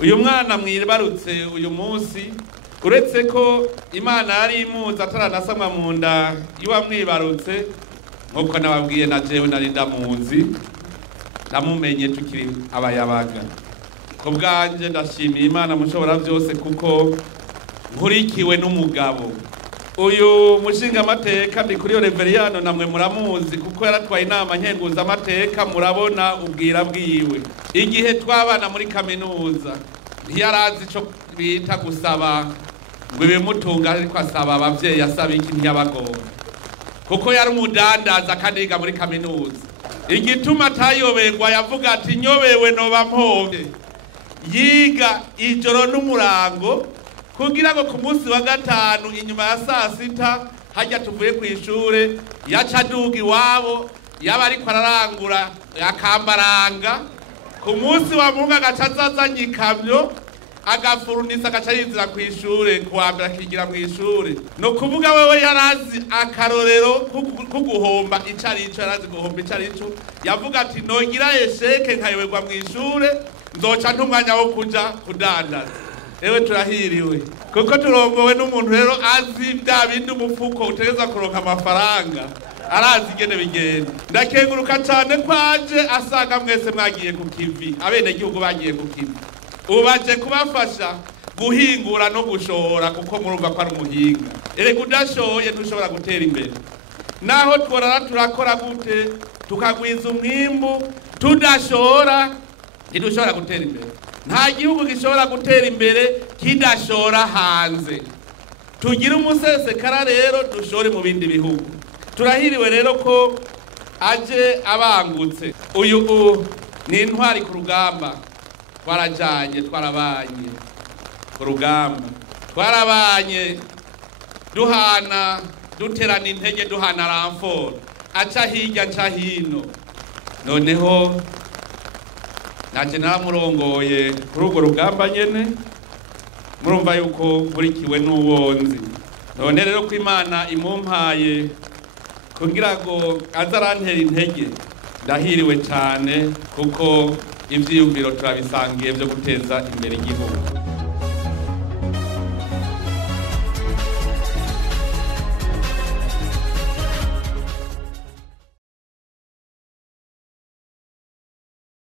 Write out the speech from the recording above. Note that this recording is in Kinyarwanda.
uyu mwana mwibarutse uyu munsi uretse ko Imana yari imuzi ataranasamwa mu nda y'uwamwibarutse nkuko nababwiye na jewe nari ndamuzi namumenye tukiri abayabaga ko bwanje ndashimiye Imana mushobora byose kuko nkurikiwe n'umugabo uyu mushinga amateka ndi kuri Reveriyano namwe muramuzi kuko yaratwaye inama nkenguza amateka murabona ubwira bwiwe igihe twabana muri kaminuza ntiyarazi ico bita gusaba ngo bimutunga ariko asaba abavyeyi asaba iki ntiyabagomba kuko yari umudandaza kaniga muri kaminuza igituma atayoberwa yavuga ati nyobewe noba mpombe yiga ijoro n'umurango kugira ngo ku munsi wa gatanu inyuma ya saa sita hajya tuvuye ku ishure yaca aduga iwabo yaba ariko ararangura akambaranga ku munsi wa Mungu agaca azazanye ikamyo agafurunisa agaca yinzira ku ishure kuwa mbere akigira mu ishure no kuvuga wewe yarazi akarorero kuguhomba icarico yarazi guhomba icarico yavuga ati nogira esheke nkayoberwa mu ishure nzoca ntumwanya wo kuja kudandaza ewe turahiriwe kuko turongowe n'umuntu rero azi bya bindi umufuko utegeza kuronka amafaranga arazi igene bigenda ndakenguruka cyane kwaje asanga mwese mwagiye ku kivi abene gihugu bagiye ku kivi ubaje kubafasha guhingura no gushora kuko murumva ko ari umuhinga erega udashoye ntushobora gutera imbere naho tworara turakora gute tukagwiza umwimbu tudashora ntidushobora gutera imbere nta gihugu gishobora gutera imbere kidashora hanze tugira umusesekara rero dushore mu bindi bihugu turahiriwe rero ko aje abangutse uyu ni intwari ku rugamba twarajanye twarabanye ku rugamba twarabanye duhana duterana intege duhana ramforo aca hirya aca hino noneho naje naramurongoye kuri urwo rugamba nyene murumva yuko nkurikiwe n'uwonzi none rero ko Imana imumpaye kugira ngo azarantera intege ndahiriwe cyane kuko ivyiyumviro turabisangiye byo guteza imbere igihugu.